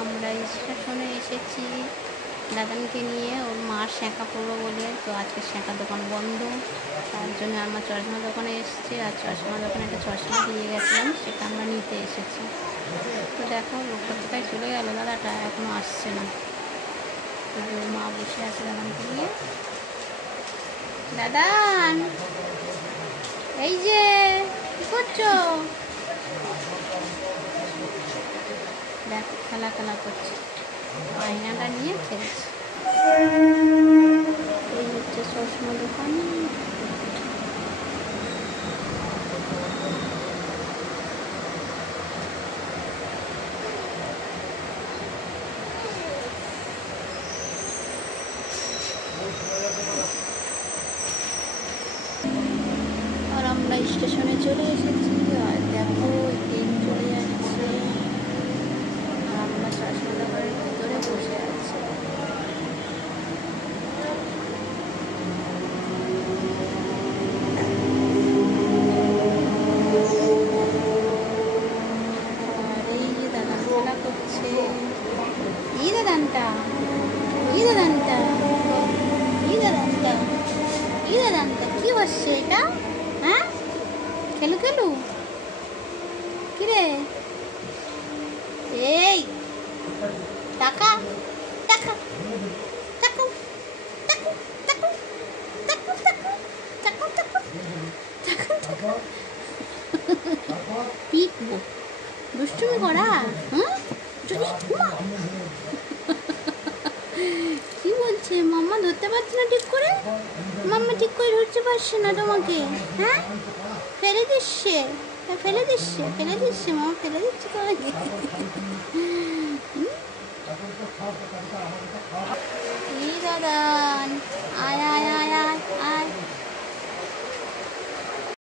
আমরা স্টেশনে এসেছি দাদানকে নিয়ে, ওর মা শ্যাঁকা পড়বো বলে। তো আজকে শ্যাঁকা দোকান বন্ধ, তার জন্য আমার চশমা দোকানে এসেছি। আর চশমা দোকানে একটা চশমা দিয়ে গেছিলাম, সেটা আমরা নিতে এসেছি। তো দেখো লোকটা কোথায় চলে গেল, দাদাটা এখনও আসছে না। তো ওর মা বসে আছে দাদানকে নিয়ে। দাদান, এই যে কি করছো? দেখ খেলা করছে, আয়নাটা নিয়ে খেলছে। এই হচ্ছে চশমা দোকান। আর আমরা স্টেশনে চলে এসেছি। আর দেখো ট্রেন চলে যাচ্ছে, আর আমরা চশমা দোকানের ভিতরে বসে আছি। আর এই যে দাদান খেলা করছে। এই দাদানটা, এই দাদানটা, এই দাদানটা, এই দাদানটা কি হচ্ছে এটা? হ্যাঁ, খেলু কিরে? এই টাকা টাকা টাকা টাকা টাকা টাকা টাকা টাকা টাকা পিকবো, দুষ্টুমি করা। হ্যাঁ, কি বলছে? মাম্মা ধরতে পারছে না ঠিক করে, মাম্মা ঠিক করে ধরতে পারছে না তোমাকে। হ্যাঁ, ফেলে দিচ্ছে, ফেলে দিচ্ছে, মামা ফেলে দিচ্ছে তোমাকে। এই দাদা